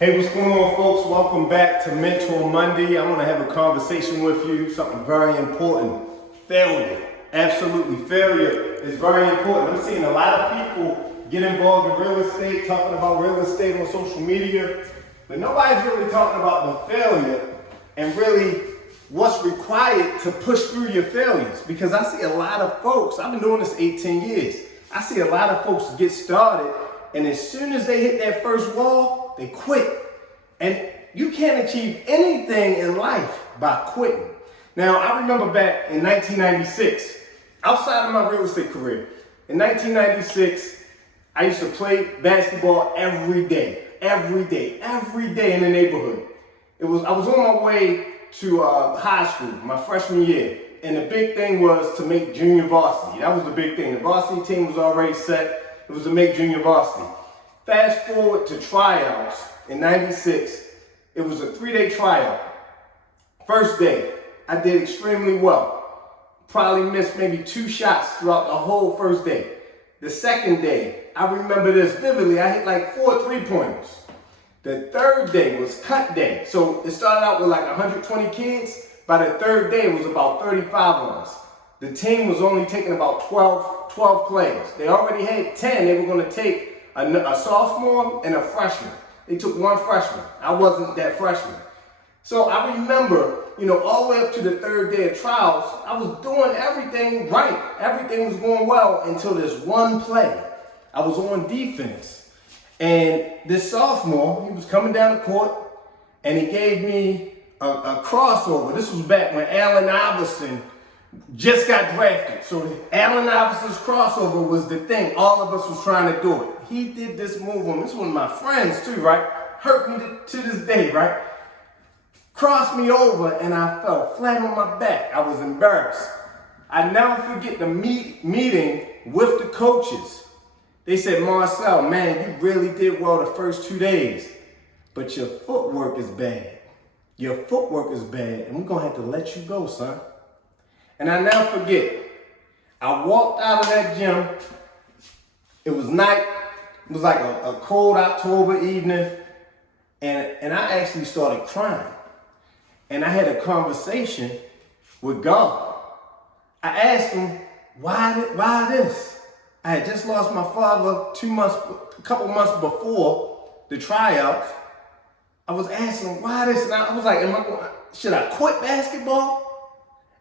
Hey, what's going on, folks? Welcome back to Mentor Monday. I want to have a conversation with you, something very important. Failure. Absolutely, failure is very important. I'm seeing a lot of people get involved in real estate, talking about real estate on social media, but nobody's really talking about the failure and really what's required to push through your failures. Because I see a lot of folks, I've been doing this 18 years, I see a lot of folks get started, and as soon as they hit that first wall, they quit. And you can't achieve anything in life by quitting. Now, I remember back in 1996, outside of my real estate career, in 1996, I used to play basketball every day in the neighborhood. I was on my way to high school, my freshman year, and the big thing was to make junior varsity. That was the big thing. The varsity team was already set. It was to make junior varsity. Fast forward to tryouts in 96. It was a 3-day tryout. First day, I did extremely well. Probably missed maybe 2 shots throughout the whole first day. The second day, I remember this vividly. I hit like 4 3-pointers. The third day was cut day. So it started out with like 120 kids. By the third day, it was about 35 of us. The team was only taking about 12 players. They already had 10. They were going to take a sophomore and a freshman. They took 1 freshman. I wasn't that freshman. So I remember, all the way up to the third day of trials, I was doing everything right. Everything was going well until this one play. I was on defense. And this sophomore, he was coming down the court, and he gave me a crossover. This was back when Allen Iverson just got drafted. So Allen Iverson's crossover was the thing. All of us was trying to do it. He did this move on. This was one of my friends too, right? Hurt me to this day, right? Crossed me over and I fell flat on my back. I was embarrassed. I never forget the meeting with the coaches. They said, Marcel, man, you really did well the first 2 days, but your footwork is bad. Your footwork is bad, and we're going to have to let you go, son. And I never forget, I walked out of that gym. It was night. It was like a cold October evening. And I actually started crying. And I had a conversation with God. I asked him, why this? I had just lost my father a couple months before the tryouts. I was asking, why this? And I was like, should I quit basketball?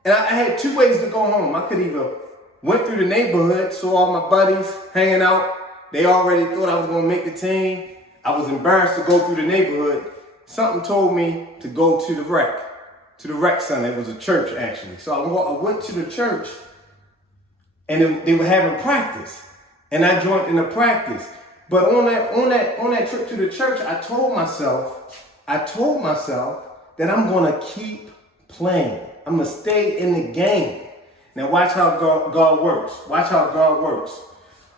And I had 2 ways to go home. I could either went through the neighborhood, saw all my buddies hanging out. They already thought I was going to make the team. I was embarrassed to go through the neighborhood. Something told me to go to the rec center. It was a church, actually. So I went to the church, and they were having practice. And I joined in the practice. But on that trip to the church, I told myself that I'm going to keep playing. I'm going to stay in the game. Now watch how God works. Watch how God works.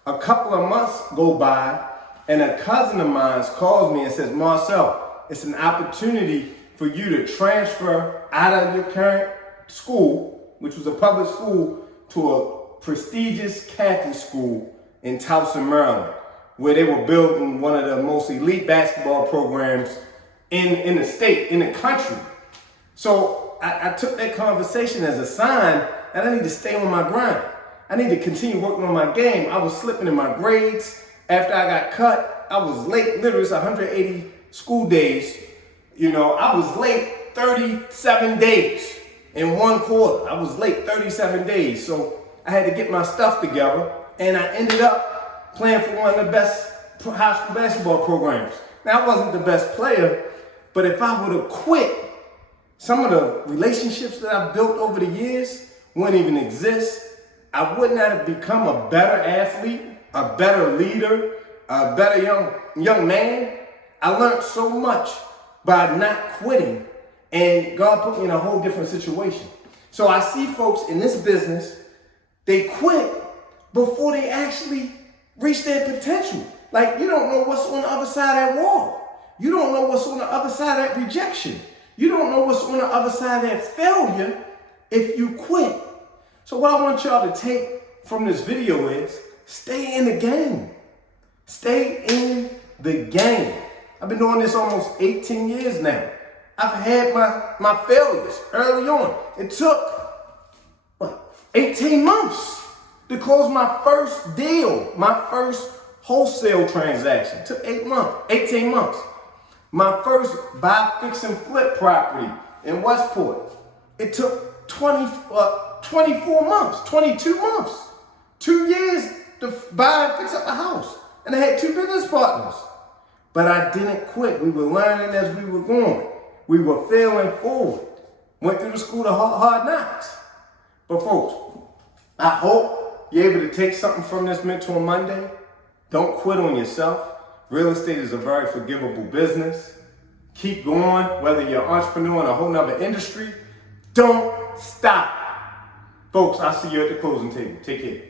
A couple of months go by, and a cousin of mine calls me and says, Marcel, it's an opportunity for you to transfer out of your current school, which was a public school, to a prestigious Catholic school in Towson, Maryland, where they were building one of the most elite basketball programs in the state, in the country. So I took that conversation as a sign that I need to stay on my grind. I need to continue working on my game. I was slipping in my grades. After I got cut, I was late. Literally, it's 180 school days. I was late 37 days in 1 quarter. I was late 37 days. So I had to get my stuff together. And I ended up playing for one of the best high school basketball programs. Now, I wasn't the best player, but if I would have quit, some of the relationships that I've built over the years wouldn't even exist. I would not have become a better athlete, a better leader, a better young man. I learned so much by not quitting, and God put me in a whole different situation. So I see folks in this business, they quit before they actually reach their potential. Like, you don't know what's on the other side of that wall. You don't know what's on the other side of that rejection. You don't know what's on the other side of that failure if you quit. So what I want y'all to take from this video is stay in the game. Stay in the game. I've been doing this almost 18 years now. I've had my failures early on. It took, 18 months to close my first deal, my first wholesale transaction. It took 18 months. My first buy, fix, and flip property in Westport. It took 24 months, 22 months, 2 years to buy and fix up a house. And I had 2 business partners. But I didn't quit. We were learning as we were going. We were failing forward. Went through the school of hard knocks. But folks, I hope you're able to take something from this Mentor Monday. Don't quit on yourself. Real estate is a very forgivable business. Keep going, whether you're an entrepreneur in a whole nother industry. Don't stop. Folks, I'll see you at the closing table. Take care.